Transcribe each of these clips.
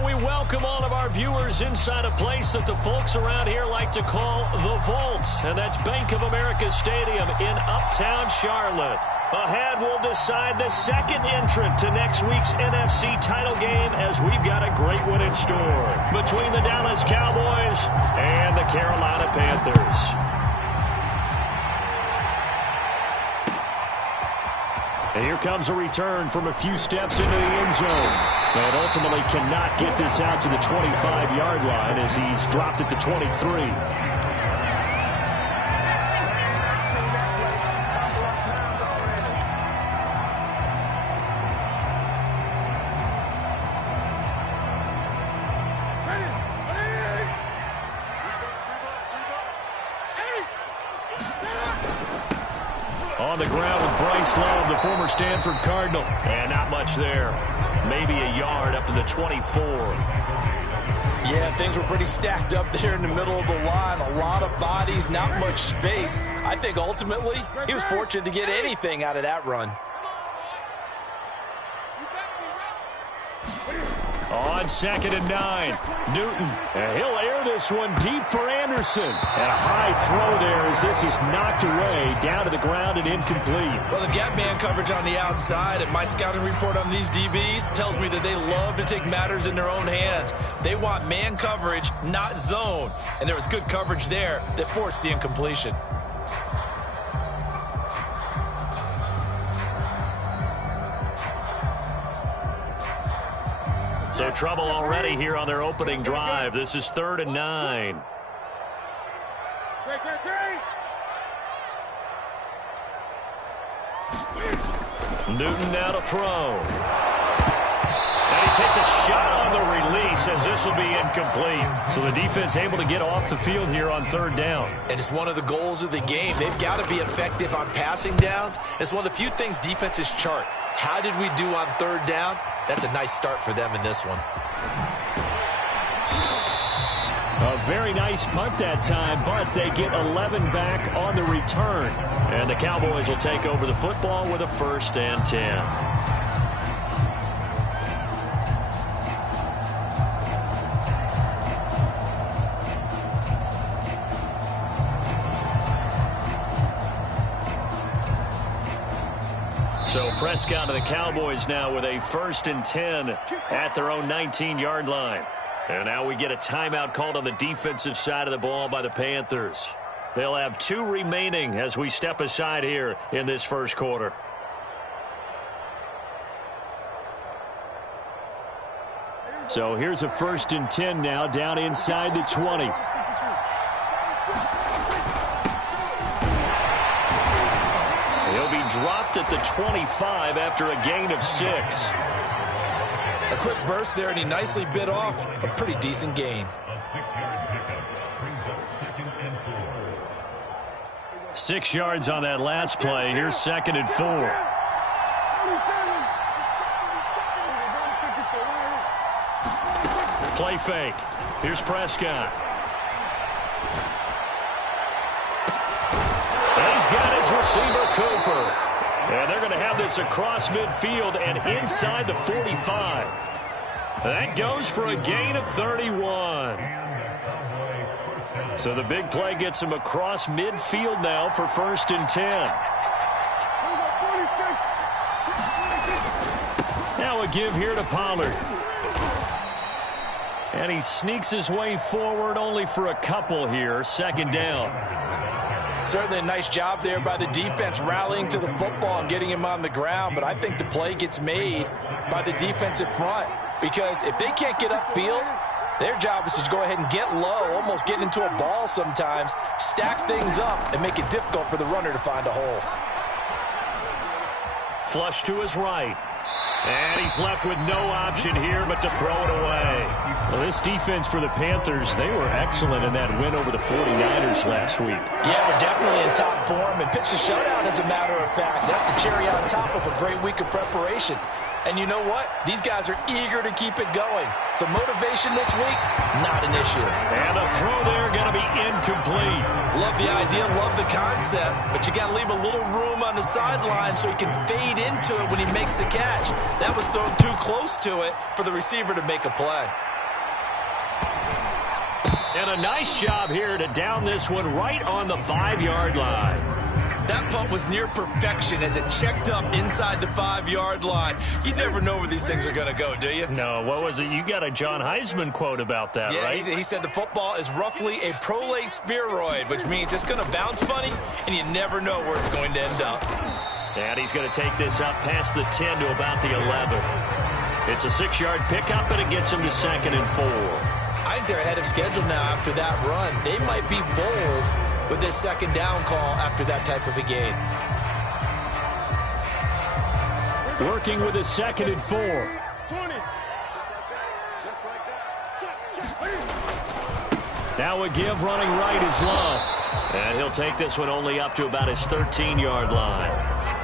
And we welcome all of our viewers inside a place that the folks around here like to call the Vault. And that's Bank of America Stadium in Uptown Charlotte. Ahead, we'll decide the second entrant to next week's NFC title game as we've got a great one in store between the Dallas Cowboys and the Carolina Panthers. And here comes a return from a few steps into the end zone. And ultimately cannot get this out to the 25-yard line as he's dropped at the 23. On the ground with Bryce Love, the former Stanford Cardinal. And not much there. Maybe a yard up to the 24. Yeah, things were pretty stacked up there in the middle of the line. A lot of bodies, not much space. I think ultimately he was fortunate to get anything out of that run. On 2nd and 9, Newton. And he'll air this one deep for Anderson. And a high throw there as this is knocked away, down to the ground and incomplete. Well, they've got man coverage on the outside, and my scouting report on these DBs tells me that they love to take matters in their own hands. They want man coverage, not zone. And there was good coverage there that forced the incompletion. So trouble already here on their opening drive. This is 3rd and 9. Newton now to throw. And he takes a shot on the release as this will be incomplete. So the defense able to get off the field here on 3rd down. And it's one of the goals of the game. They've got to be effective on passing downs. It's one of the few things defenses chart. How did we do on 3rd down? That's a nice start for them in this one. A very nice punt that time, but they get 11 back on the return. And the Cowboys will take over the football with a 1st and 10. So Prescott to the Cowboys now with a 1st and 10 at their own 19-yard line. And now we get a timeout called on the defensive side of the ball by the Panthers. They'll have 2 remaining as we step aside here in this first quarter. So here's a 1st and 10 now down inside the 20. Dropped at the 25 after a gain of 6. A quick burst there, and he nicely bit off a pretty decent gain. 6 yards on that last play. Here's 2nd and 4. Play fake. Here's Prescott. He's got his receiver, Cooper. And they're going to have this across midfield and inside the 45. That goes for a gain of 31. So the big play gets him across midfield now for 1st and 10. Now a give here to Pollard. And he sneaks his way forward only for a couple here. 2nd down. Certainly a nice job there by the defense rallying to the football and getting him on the ground, but I think the play gets made by the defensive front because if they can't get upfield, their job is to go ahead and get low, almost get into a ball sometimes, stack things up, and make it difficult for the runner to find a hole. Flush to his right. And he's left with no option here but to throw it away. Well, this defense for the Panthers, they were excellent in that win over the 49ers last week. Yeah, they're definitely in top form and pitched a shutout as a matter of fact. That's the cherry on top of a great week of preparation. And you know what? These guys are eager to keep it going. So motivation this week, not an issue. And the throw there going to be incomplete. Love the idea, love the concept, but you got to leave a little room on the sideline so he can fade into it when he makes the catch. That was thrown too close to it for the receiver to make a play. And a nice job here to down this one right on the 5-yard line. That punt was near perfection as it checked up inside the 5-yard line. You never know where these things are going to go, do you? No, what was it? You got a John Heisman quote about that, right? He said the football is roughly a prolate spheroid, which means it's going to bounce funny, and you never know where it's going to end up. And he's going to take this up past the 10 to about the 11. It's a 6-yard pickup, and it gets him to 2nd and 4. I think they're ahead of schedule now after that run. They might be bold with this 2nd down call after that type of a gain. Working with a 2nd and 4. 20. Just like that. Now a give running right is Love. And he'll take this one only up to about his 13-yard line.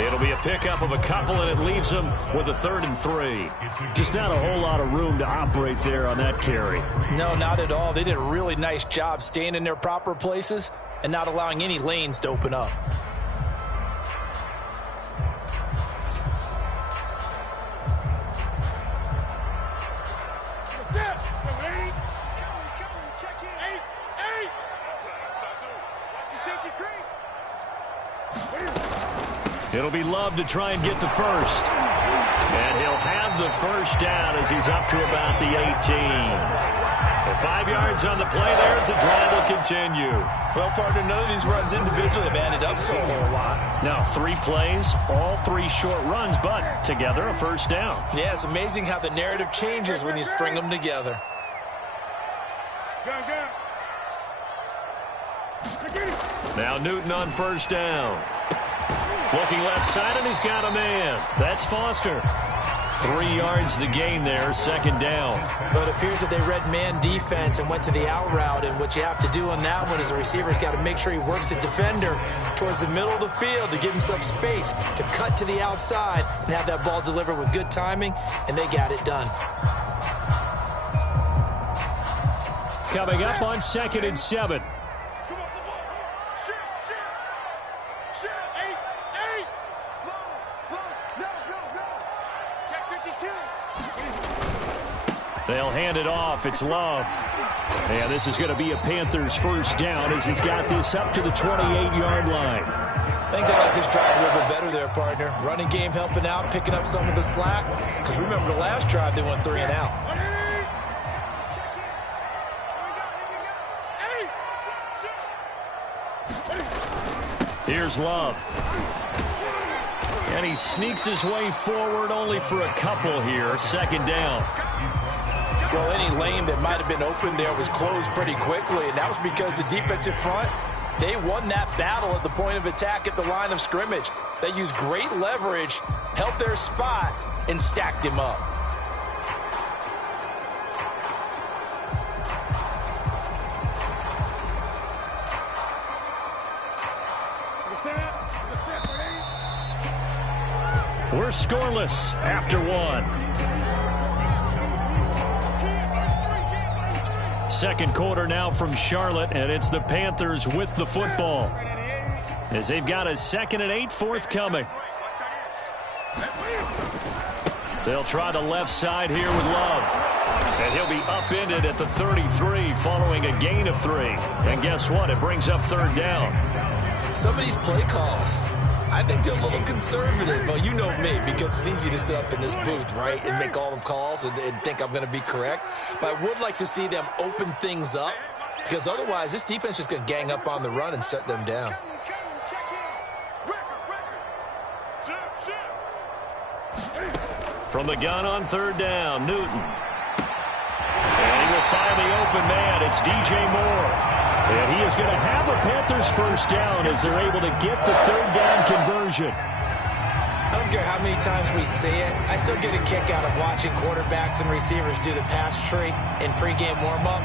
It'll be a pickup of a couple, and it leaves him with a 3rd and 3. Just not a whole lot of room to operate there on that carry. No, not at all. They did a really nice job staying in their proper places and not allowing any lanes to open up. It'll be Love to try and get the first. And he'll have the first down as he's up to about the 18. And 5 yards on the play there as the drive will continue. Well, partner, none of these runs individually have added up to a whole lot. Now, 3 plays, all 3 short runs, but together a first down. Yeah, it's amazing how the narrative changes when you string them together. Now Newton on first down. Looking left side, and he's got a man. That's Foster. 3 yards the gain there, 2nd down. But it appears that they read man defense and went to the out route, and what you have to do on that one is the receiver's got to make sure he works the defender towards the middle of the field to give himself space to cut to the outside and have that ball delivered with good timing, and they got it done. Coming up on 2nd and 7. They'll hand it off. It's Love. And this is going to be a Panthers first down as he's got this up to the 28-yard line. I think they like this drive a little bit better there, partner. Running game helping out, picking up some of the slack. Because remember, the last drive, they went 3 and out. Here's Love. And he sneaks his way forward only for a couple here. 2nd down. Well, any lane that might have been open there was closed pretty quickly, and that was because the defensive front, they won that battle at the point of attack at the line of scrimmage. They used great leverage, held their spot, and stacked him up. We're scoreless after 1. Second quarter now from Charlotte, and it's the Panthers with the football as they've got a 2nd and 8 forthcoming. They'll try the left side here with Love, and he'll be upended at the 33 following a gain of 3. And guess what? It brings up 3rd down. Some of these play calls, I think they're a little conservative. Well, you know me, because it's easy to sit up in this booth, right, and make all the calls and think I'm going to be correct. But I would like to see them open things up, because otherwise this defense is going to gang up on the run and shut them down. From the gun on 3rd down, Newton. And he will find the open man. It's DJ Moore. And he is going to have a Panthers first down as they're able to get the 3rd down conversion. I don't care how many times we see it. I still get a kick out of watching quarterbacks and receivers do the pass tree in pregame warm-up.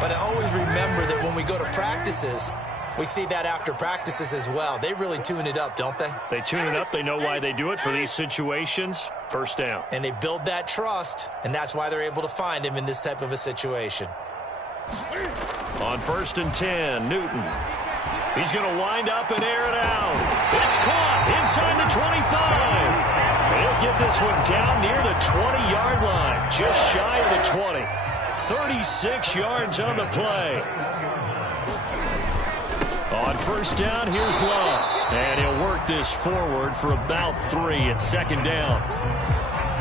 But I always remember that when we go to practices, we see that after practices as well. They really tune it up, don't they? They tune it up. They know why they do it for these situations. First down. And they build that trust, and that's why they're able to find him in this type of a situation. On 1st and 10, Newton. He's going to wind up and air it out. It's caught inside the 25. And he'll get this one down near the 20-yard line, just shy of the 20. 36 yards on the play. On first down, here's Love. And he'll work this forward for about 3 at second down.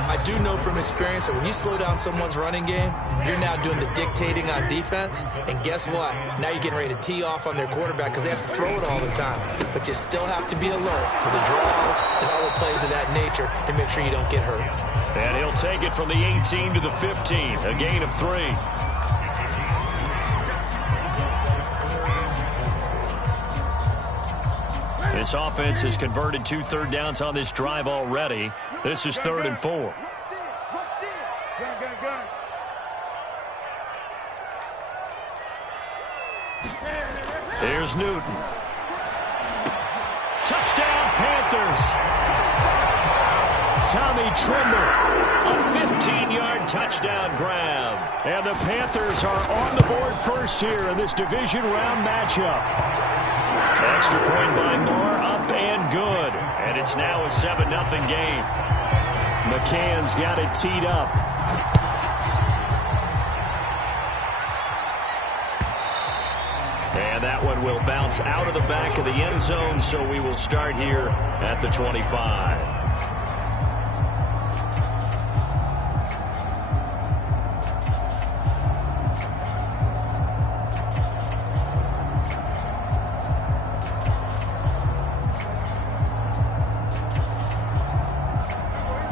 I do know from experience that when you slow down someone's running game, you're now doing the dictating on defense. And guess what? Now you're getting ready to tee off on their quarterback because they have to throw it all the time. But you still have to be alert for the draws and other plays of that nature to make sure you don't get hurt. And he'll take it from the 18 to the 15, a gain of 3. This offense has converted 2 third downs on this drive already. This is 3rd and 4. Here's Newton. Touchdown, Panthers. Tommy Tremble, a 15-yard touchdown grab. And the Panthers are on the board first here in this division round matchup. Extra point by Moore, up and good. And it's now a 7-0 game. McCann's got it teed up. And that one will bounce out of the back of the end zone, so we will start here at the 25.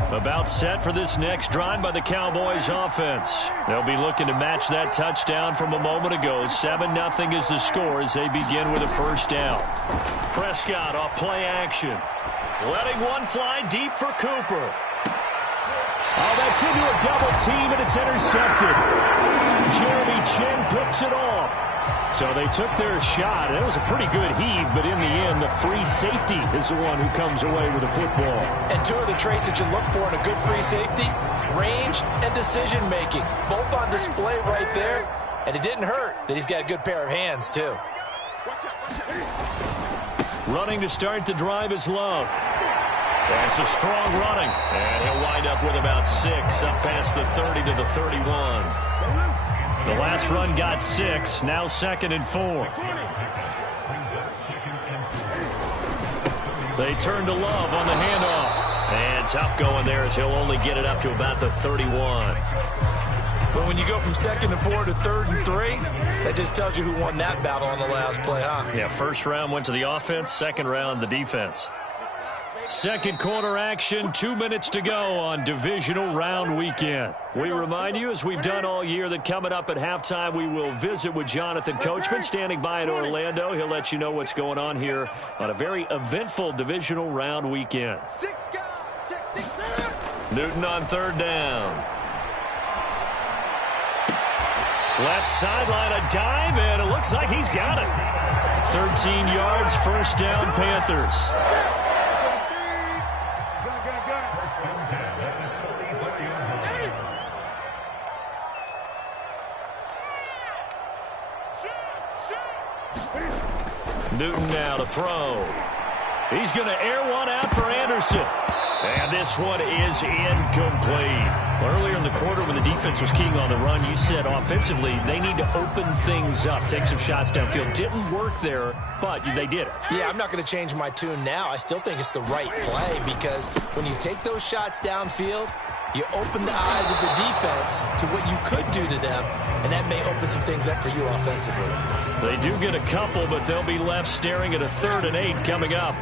About set for this next drive by the Cowboys offense. They'll be looking to match that touchdown from a moment ago. 7-0 is the score as they begin with a first down. Prescott off play action. Letting one fly deep for Cooper. Oh, that's into a double team, and it's intercepted. Jeremy Chin picks it off. So they took their shot. That was a pretty good heave, but in the end, the free safety is the one who comes away with the football. And 2 of the traits that you look for in a good free safety, range and decision-making, both on display right there. And it didn't hurt that he's got a good pair of hands, too. Running to start the drive is Love. That's a strong running. And he'll wind up with about 6 up past the 30 to the 31. The last run got 6, now 2nd and 4. They turn to Love on the handoff. And tough going there as he'll only get it up to about the 31. But when you go from 2nd and 4 to 3rd and 3, that just tells you who won that battle on the last play, huh? Yeah, first round went to the offense, second round the defense. Second quarter action, 2 minutes to go on divisional round weekend. We remind you, as we've done all year, that coming up at halftime, we will visit with Jonathan Coachman, standing by in Orlando. He'll let you know what's going on here on a very eventful divisional round weekend. Newton on 3rd down. Left sideline, a dive, and it looks like he's got it. 13 yards, first down, Panthers. Newton now to throw. He's going to air one out for Anderson. And this one is incomplete. Earlier in the quarter when the defense was keying on the run, you said offensively they need to open things up, take some shots downfield. Didn't work there, but they did it. Yeah, I'm not going to change my tune now. I still think it's the right play because when you take those shots downfield, you open the eyes of the defense to what you could do to them, and that may open some things up for you offensively. They do get a couple, but they'll be left staring at a 3rd and 8 coming up.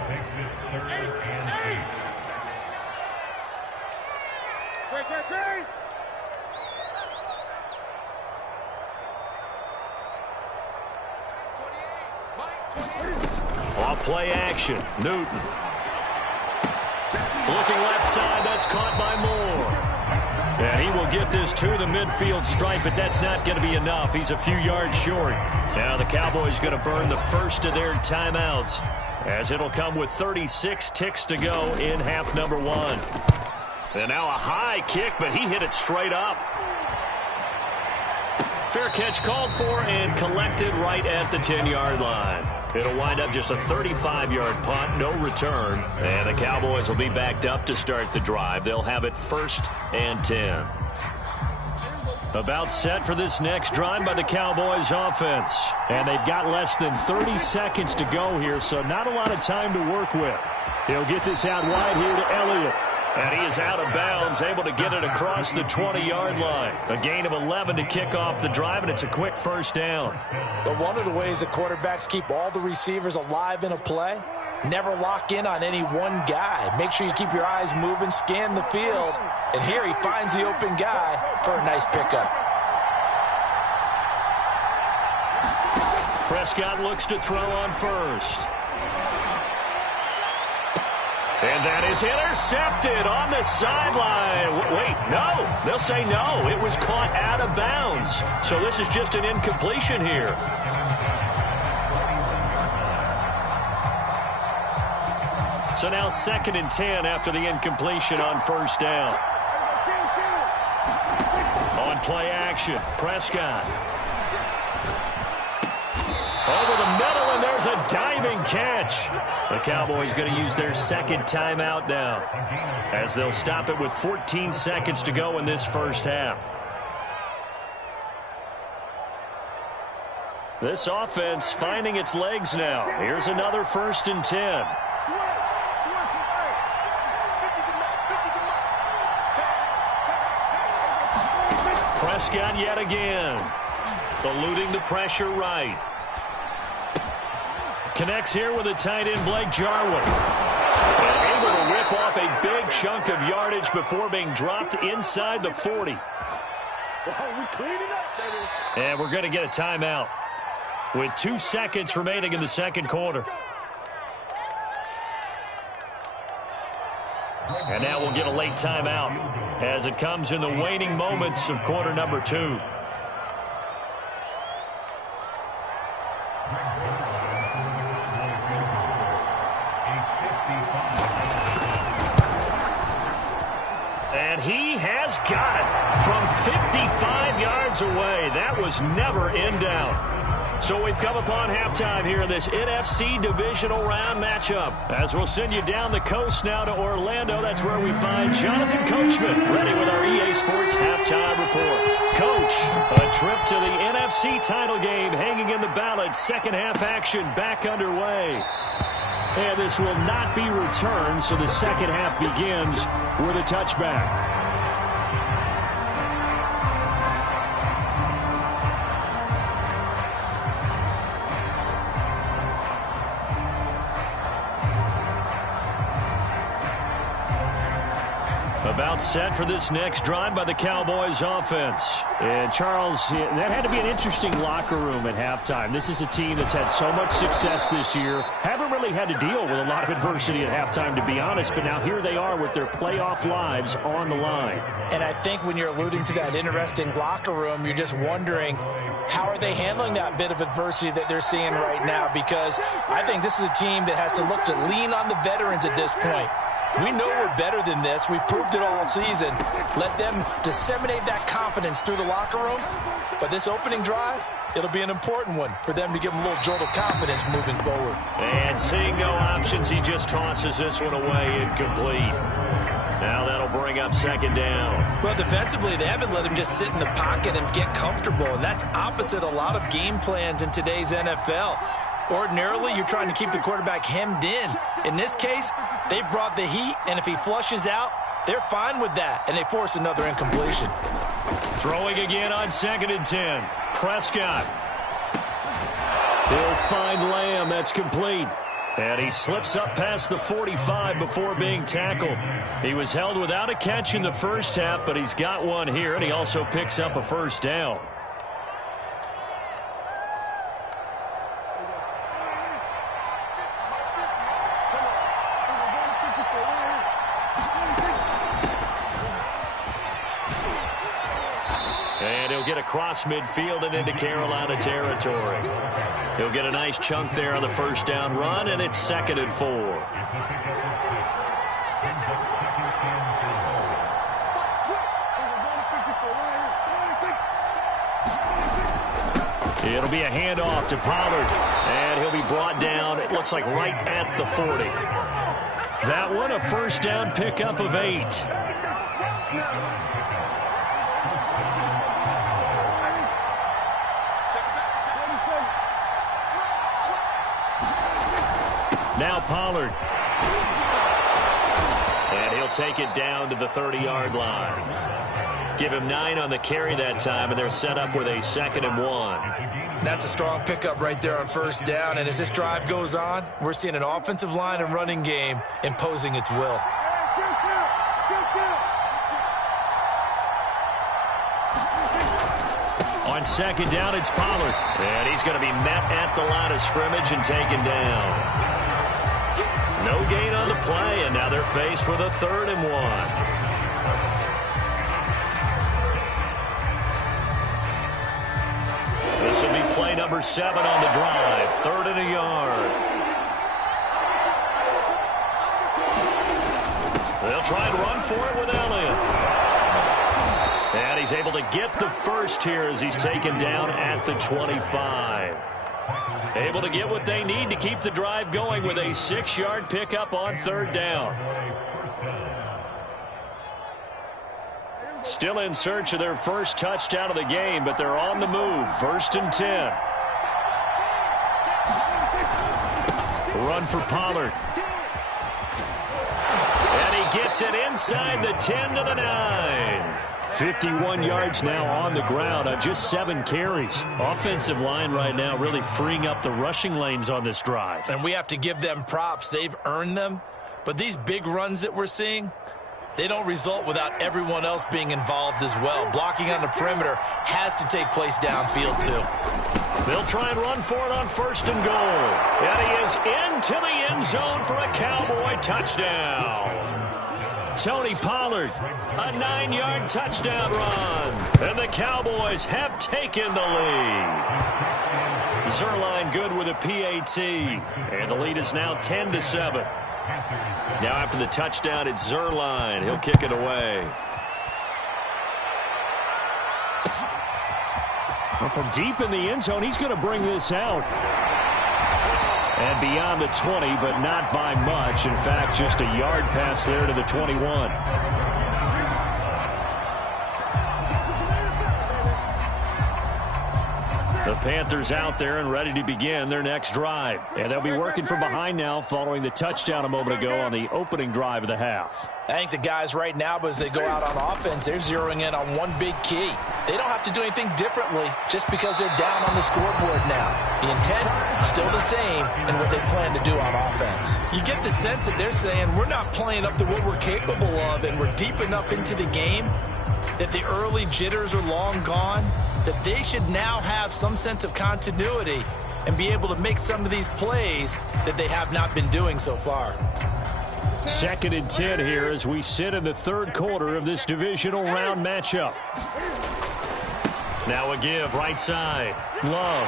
Off play action, Newton. Looking left side, that's caught by Moore. And he will get this to the midfield stripe, but that's not going to be enough. He's a few yards short. Now the Cowboys going to burn the first of their timeouts, as it'll come with 36 ticks to go in half number 1. And now a high kick, but he hit it straight up. Fair catch called for and collected right at the 10-yard line. It'll wind up just a 35-yard punt, no return. And the Cowboys will be backed up to start the drive. They'll have it 1st and 10. About set for this next drive by the Cowboys offense. And they've got less than 30 seconds to go here, so not a lot of time to work with. He'll get this out wide here to Elliott. And he is out of bounds, able to get it across the 20-yard line. A gain of 11 to kick off the drive, and it's a quick first down. But one of the ways the quarterbacks keep all the receivers alive in a play, never lock in on any one guy. Make sure you keep your eyes moving, scan the field. And here he finds the open guy for a nice pickup. Prescott looks to throw on first. And that is intercepted on the sideline. Wait, no. They'll say no. It was caught out of bounds. So this is just an incompletion here. So now 2nd and 10 after the incompletion on first down. On play action, Prescott. Over the middle, and there's a diving catch. The Cowboys going to use their 2nd timeout now, as they'll stop it with 14 seconds to go in this first half. This offense finding its legs now. Here's another 1st and 10. Prescott yet again. Eluding the pressure right. Connects here with a tight end, Blake Jarwin. And able to rip off a big chunk of yardage before being dropped inside the 40. And we're going to get a timeout with 2 seconds remaining in the second quarter. And now we'll get a late timeout as it comes in the waning moments of quarter number 2. And he has got it from 55 yards away. That was never in doubt. So we've come upon halftime here in this NFC divisional round matchup. As we'll send you down the coast now to Orlando, that's where we find Jonathan Coachman ready with our EA Sports halftime report. Coach, a trip to the NFC title game hanging in the balance. Second half action back underway. And this will not be returned, so the second half begins with a touchback. About set for this next drive by the Cowboys offense. And Charles, that had to be an interesting locker room at halftime. This is a team that's had so much success this year. Haven't really had to deal with a lot of adversity at halftime, to be honest. But now here they are with their playoff lives on the line. And I think when you're alluding to that interesting locker room, you're just wondering, how are they handling that bit of adversity that they're seeing right now? Because I think this is a team that has to look to lean on the veterans at this point. We know we're better than this. We've proved it all season. Let them disseminate that confidence through the locker room. But this opening drive, it'll be an important one for them to give them a little jolt of confidence moving forward. And seeing no options, he just tosses this one away incomplete. Now that'll bring up second down. Well, defensively, they haven't let him just sit in the pocket and get comfortable. And that's opposite a lot of game plans in today's NFL. Ordinarily, you're trying to keep the quarterback hemmed in. In this case, they brought the heat, and if he flushes out, they're fine with that, and they force another incompletion. Throwing again on 2nd and 10. Prescott. He'll find Lamb. That's complete. And he slips up past the 45 before being tackled. He was held without a catch in the first half, but he's got one here, and he also picks up a first down. And he'll get across midfield and into Carolina territory. He'll get a nice chunk there on the first down run, and it's 2nd and 4. It'll be a handoff to Pollard, and he'll be brought down, it looks like right at the 40. That one, a first down pickup of 8. Now Pollard. And he'll take it down to the 30-yard line. Give him 9 on the carry that time, and they're set up with a 2nd and 1. That's a strong pickup right there on first down. And as this drive goes on, we're seeing an offensive line and running game imposing its will. On 2nd down, it's Pollard. And he's going to be met at the line of scrimmage and taken down. No gain on the play, and now they're faced with a 3rd and 1. This will be play number 7 on the drive. 3rd and a yard. They'll try and run for it with Elliott. And he's able to get the first here as he's taken down at the 25. Able to get what they need to keep the drive going with a 6-yard pickup on 3rd down. Still in search of their first touchdown of the game, but they're on the move. 1st and 10. Run for Pollard. And he gets it inside the 10 to the 9. 51 yards now on the ground on just 7 carries. Offensive line right now really freeing up the rushing lanes on this drive. And we have to give them props. They've earned them. But these big runs that we're seeing, they don't result without everyone else being involved as well. Blocking on the perimeter has to take place downfield too. They'll try and run for it on 1st and goal. And he is into the end zone for a Cowboy touchdown. Tony Pollard, a 9-yard touchdown run. And the Cowboys have taken the lead. Zuerlein good with a PAT. And the lead is now 10-7. Now after the touchdown, it's Zuerlein. He'll kick it away. Well, from deep in the end zone, he's going to bring this out. And beyond the 20, but not by much. In fact, just a yard pass there to the 21. The Panthers out there and ready to begin their next drive. And they'll be working from behind now following the touchdown a moment ago on the opening drive of the half. I think the guys right now, as they go out on offense, they're zeroing in on one big key. They don't have to do anything differently just because they're down on the scoreboard now. The intent is still the same in what they plan to do on offense. You get the sense that they're saying we're not playing up to what we're capable of, and we're deep enough into the game that the early jitters are long gone, that they should now have some sense of continuity and be able to make some of these plays that they have not been doing so far. 2nd and 10 here as we sit in the 3rd quarter of this divisional round matchup. Now a give right side. Love.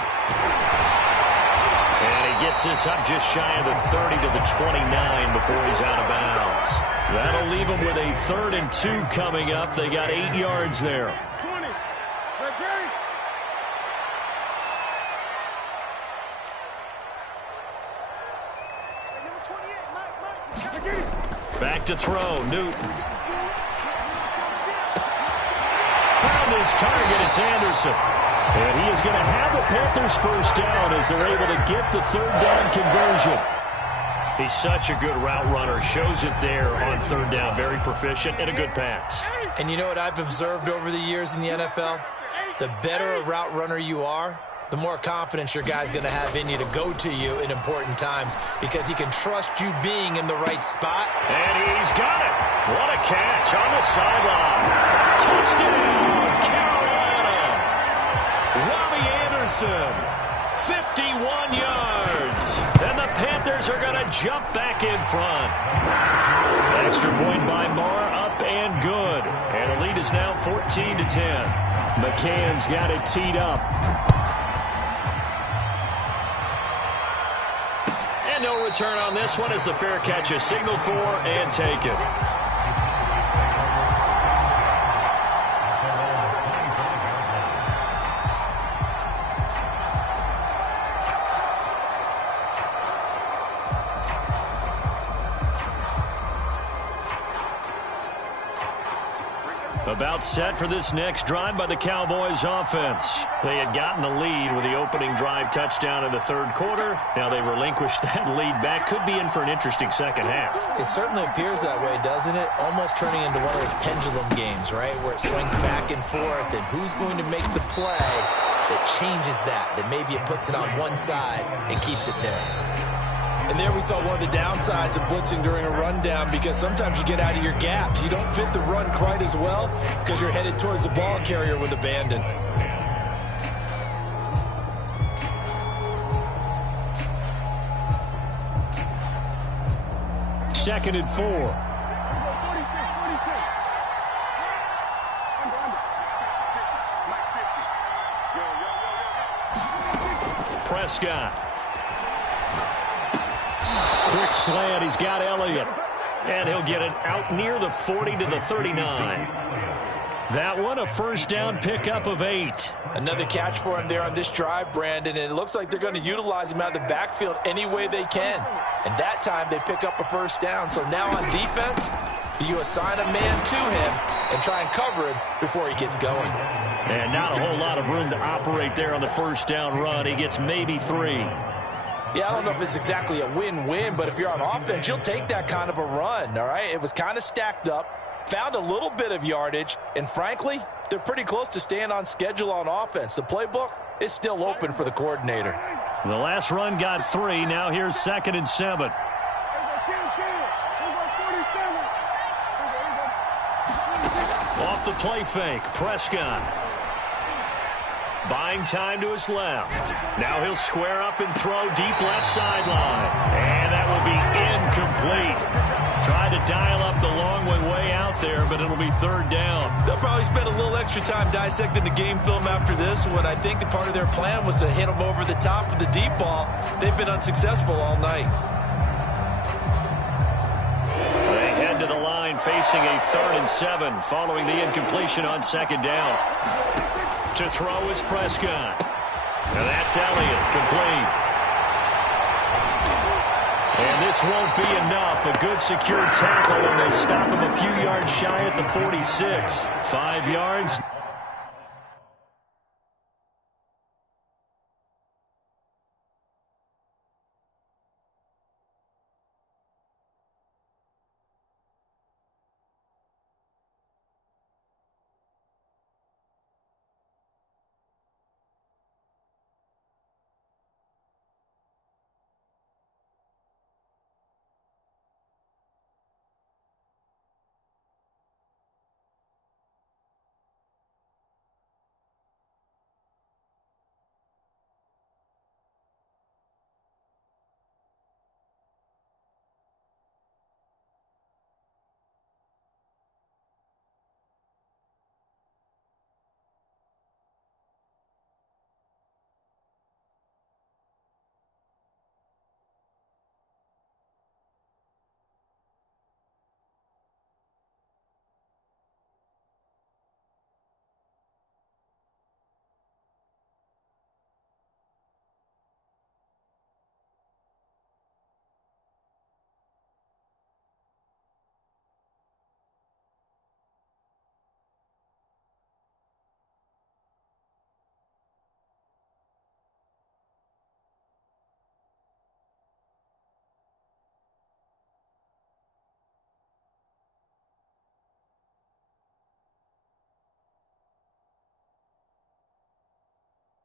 And he gets this up just shy of the 30 to the 29 before he's out of bounds. That'll leave them with a 3rd and 2 coming up. They got 8 yards there. Back to throw. Newton. Found his target. It's Anderson. And he is going to have the Panthers first down as they're able to get the 3rd down conversion. He's such a good route runner. Shows it there on 3rd down. Very proficient and a good pass. And you know what I've observed over the years in the NFL? The better a route runner you are, the more confidence your guy's going to have in you to go to you in important times because he can trust you being in the right spot. And he's got it. What a catch on the sideline. Touchdown, Carolina. Robbie Anderson, 51 yards. And the Panthers are going to jump back in front. Extra point by Marr, up and good. And the lead is now 14-10. McCann's got it teed up. And no return on this one as the fair catch is signaled for and taken. About set for this next drive by the Cowboys offense. They had gotten the lead with the opening drive touchdown in the third quarter. Now they relinquished that lead back. Could be in for an interesting second half. It certainly appears that way, doesn't it? Almost turning into one of those pendulum games, right? Where it swings back and forth, and who's going to make the play that changes that maybe it puts it on one side and keeps it there. And there we saw one of the downsides of blitzing during a rundown, because sometimes you get out of your gaps. You don't fit the run quite as well because you're headed towards the ball carrier with abandon. Second and 4. Prescott. Quick slant. He's got Elliott. And he'll get it out near the 40 to the 39. That one, a first down pickup of 8. Another catch for him there on this drive, Brandon, and it looks like they're going to utilize him out of the backfield any way they can. And that time they pick up a first down. So now on defense, do you assign a man to him and try and cover him before he gets going? And not a whole lot of room to operate there on the first down run. He gets maybe 3. Yeah, I don't know if it's exactly a win-win, but if you're on offense, you'll take that kind of a run, all right? It was kind of stacked up, found a little bit of yardage, and frankly, they're pretty close to staying on schedule on offense. The playbook is still open for the coordinator. The last run got 3. Now here's 2nd and 7. Off the play fake, Prescott. Buying time to his left. Now he'll square up and throw deep left sideline. And that will be incomplete. Tried to dial up the long way out there, but it'll be 3rd down. They'll probably spend a little extra time dissecting the game film after this one. I think the part of their plan was to hit them over the top with the deep ball. They've been unsuccessful all night. They head to the line facing a 3rd and 7 following the incompletion on 2nd down. To throw is Prescott. Now that's Elliott, complete. And this won't be enough. A good secured tackle, and they stop him a few yards shy at the 46. 5 yards.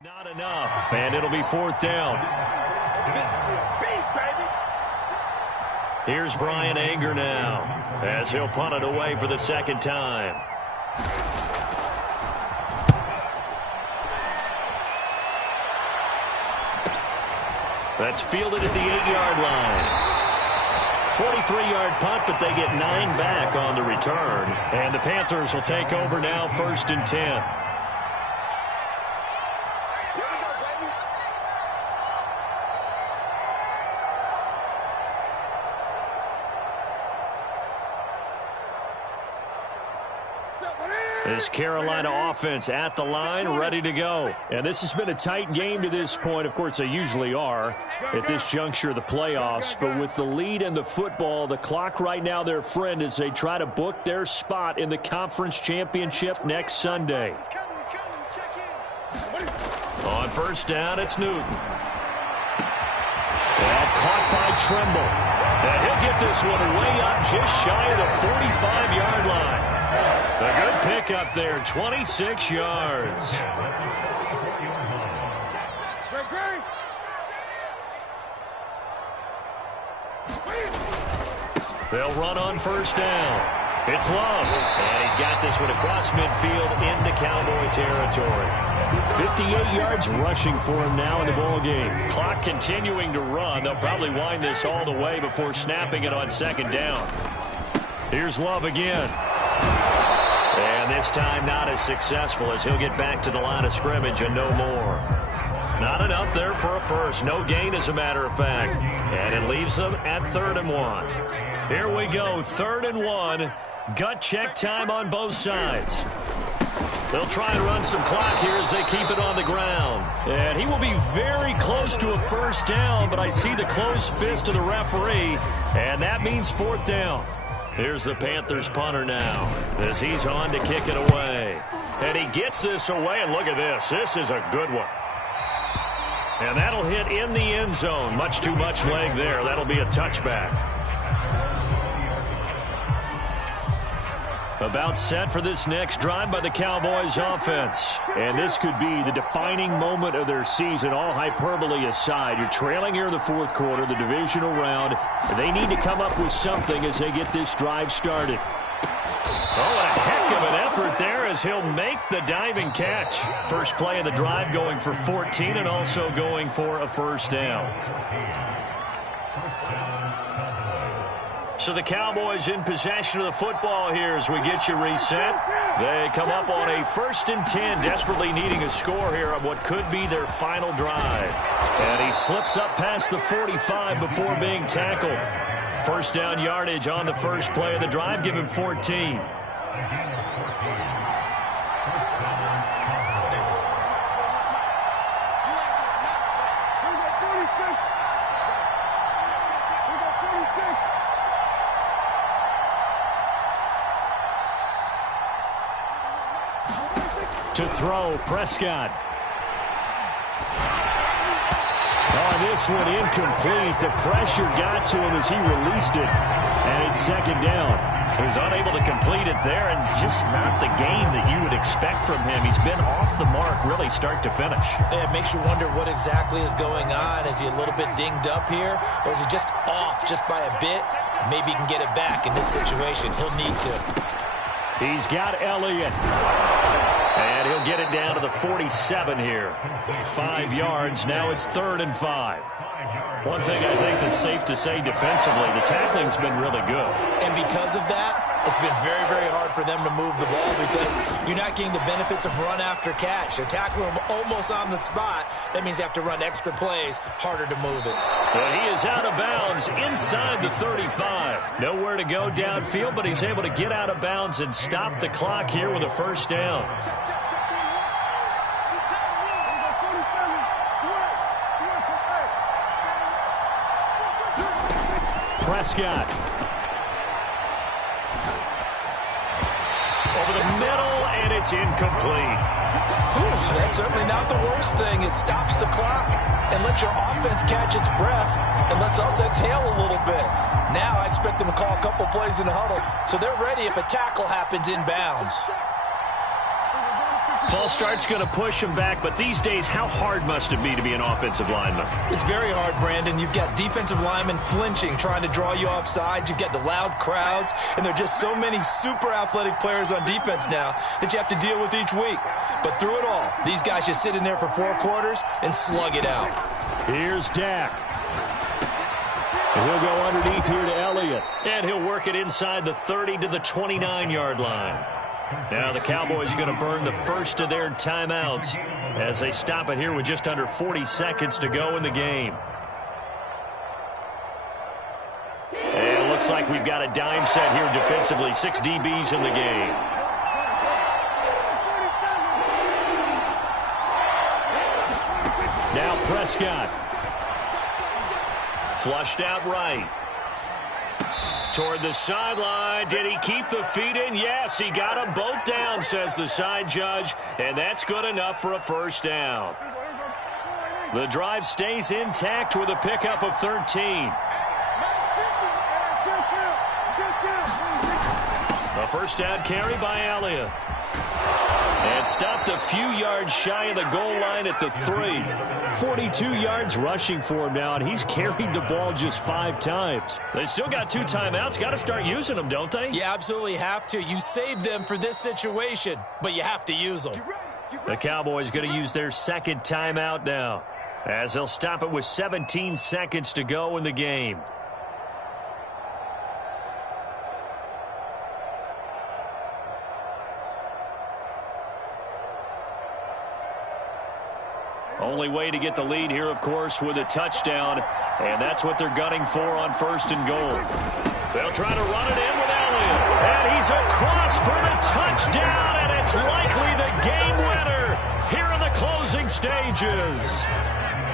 Not enough, and it'll be 4th down. Here's Brian Anger now, as he'll punt it away for the 2nd time. That's fielded at the 8-yard line. 43-yard punt, but they get 9 back on the return. And the Panthers will take over now, 1st and 10. This Carolina offense at the line, ready to go. And this has been a tight game to this point. Of course, they usually are at this juncture of the playoffs. But with the lead in the football, the clock right now their friend as they try to book their spot in the conference championship next Sunday. On first down, it's Newton. And caught by Trimble. And he'll get this one way up just shy of the 45-yard line. A good pickup there, 26 yards. They'll run on first down. It's Love. And he's got this one across midfield into Cowboy territory. 58 yards rushing for him now in the ball game. Clock continuing to run. They'll probably wind this all the way before snapping it on second down. Here's Love again. And this time not as successful as he'll get back to the line of scrimmage and no more. Not enough there for a first. No gain, as a matter of fact. And it leaves them at 3rd and 1. Here we go, 3rd and 1. Gut check time on both sides. They'll try and run some clock here as they keep it on the ground. And he will be very close to a first down, but I see the closed fist of the referee, and that means 4th down. Here's the Panthers punter now as he's on to kick it away. And he gets this away, and look at this. This is a good one. And that'll hit in the end zone. Much too much leg there. That'll be a touchback. About set for this next drive by the Cowboys offense. And this could be the defining moment of their season, all hyperbole aside. You're trailing here in the 4th quarter, the divisional round. They need to come up with something as they get this drive started. Oh, a heck of an effort there as he'll make the diving catch. First play of the drive going for 14 and also going for a first down. So the Cowboys in possession of the football here as we get you reset. They come up on a 1st and 10, desperately needing a score here on what could be their final drive. And he slips up past the 45 before being tackled. First down yardage on the first play of the drive, give him 14. To throw, Prescott. Oh, this one incomplete. The pressure got to him as he released it. And it's 2nd down. He was unable to complete it there, and just not the game that you would expect from him. He's been off the mark, really, start to finish. Yeah, it makes you wonder what exactly is going on. Is he a little bit dinged up here, or is he just off just by a bit? Maybe he can get it back in this situation. He'll need to. He's got Elliott. And he'll get it down to the 47 here. 5 yards. Now it's 3rd and 5. One thing I think that's safe to say defensively, the tackling's been really good. And because of that, it's been very, very hard for them to move the ball because you're not getting the benefits of run after catch. They're tackling him almost on the spot. That means you have to run extra plays, harder to move it. But he is out of bounds inside the 35. Nowhere to go downfield, but he's able to get out of bounds and stop the clock here with a first down. Prescott. Over the middle, and it's incomplete. That's certainly not the worst thing. It stops the clock and lets your offense catch its breath and lets us exhale a little bit. Now I expect them to call a couple plays in the huddle so they're ready if a tackle happens inbounds. False start's going to push him back, but these days, how hard must it be to be an offensive lineman? It's very hard, Brandon. You've got defensive linemen flinching, trying to draw you offside. You've got the loud crowds, and there are just so many super athletic players on defense now that you have to deal with each week. But through it all, these guys just sit in there for 4 quarters and slug it out. Here's Dak. And he'll go underneath here to Elliott. And he'll work it inside the 30 to the 29-yard line. Now the Cowboys going to burn the first of their timeouts as they stop it here with just under 40 seconds to go in the game. And it looks like we've got a dime set here defensively. 6 DBs in the game. Prescott. Flushed out right. Toward the sideline. Did he keep the feet in? Yes, he got them both down, says the side judge, and that's good enough for a first down. The drive stays intact with a pickup of 13. A first down carry by Elliott. And stopped a few yards shy of the goal line at the 3. 42 yards rushing for him now, and he's carried the ball just 5 times. They still got 2 timeouts. Got to start using them, don't they? You absolutely have to. You save them for this situation, but you have to use them. The Cowboys going to use their second timeout now, as they'll stop it with 17 seconds to go in the game. Only way to get the lead here, of course, with a touchdown, and that's what they're gunning for on first and goal. They'll try to run it in with Elliott, and he's across for the touchdown, and it's likely the game winner here in the closing stages.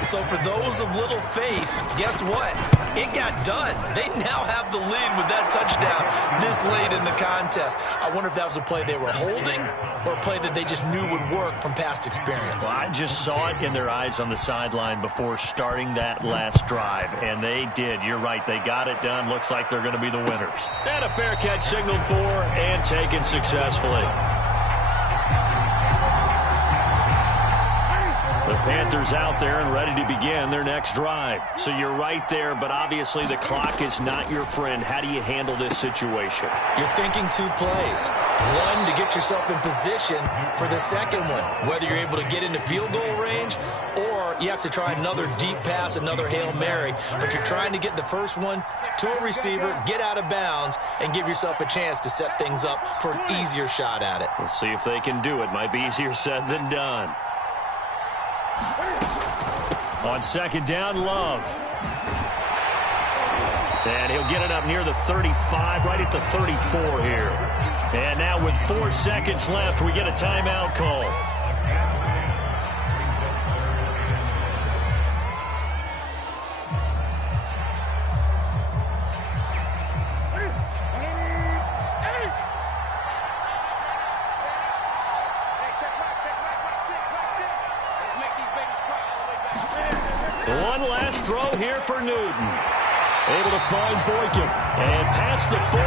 So for those of little faith, guess what? It got done. They now have the lead with that touchdown this late in the contest. I wonder if that was a play they were holding or a play that they just knew would work from past experience. Well, I just saw it in their eyes on the sideline before starting that last drive, and they did. You're right. They got it done. Looks like they're going to be the winners. And a fair catch signaled for and taken successfully. The Panthers out there and ready to begin their next drive. So you're right there, but obviously the clock is not your friend. How do you handle this situation? You're thinking 2 plays. One, to get yourself in position for the second one, whether you're able to get into field goal range or you have to try another deep pass, another Hail Mary. But you're trying to get the first one to a receiver, get out of bounds, and give yourself a chance to set things up for an easier shot at it. We'll see if they can do it. Might be easier said than done. On second down, Love. And he'll get it up near the 35, right at the 34 here. And now with 4 seconds left, we get a timeout call. One last throw here for Newton. Able to find Boykin and past the 40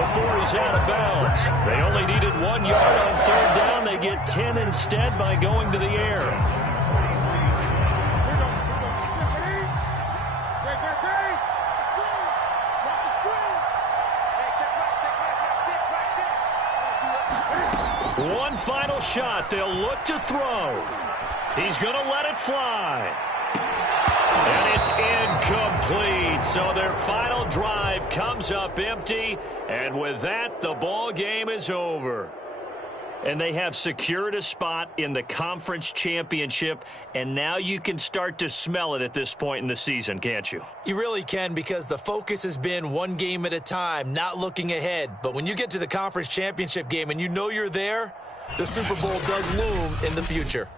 before he's out of bounds. They only needed 1 yard on third down. They get 10 instead by going to the air. One final shot. They'll look to throw. He's going to let it fly. And it's incomplete. So their final drive comes up empty. And with that, the ball game is over. And they have secured a spot in the conference championship. And now you can start to smell it at this point in the season, can't you? You really can, because the focus has been one game at a time, not looking ahead. But when you get to the conference championship game and you know you're there, the Super Bowl does loom in the future.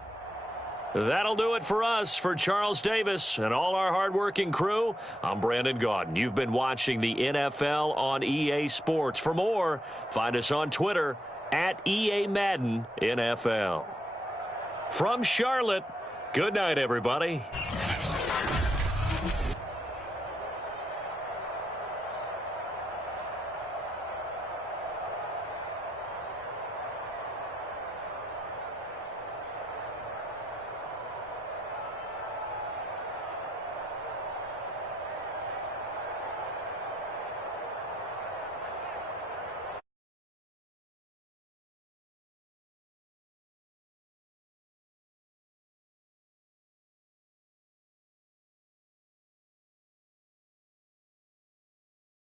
That'll do it for us. For Charles Davis and all our hardworking crew, I'm Brandon Gaudin. You've been watching the NFL on EA Sports. For more, find us on Twitter at EA Madden NFL. From Charlotte, good night, everybody.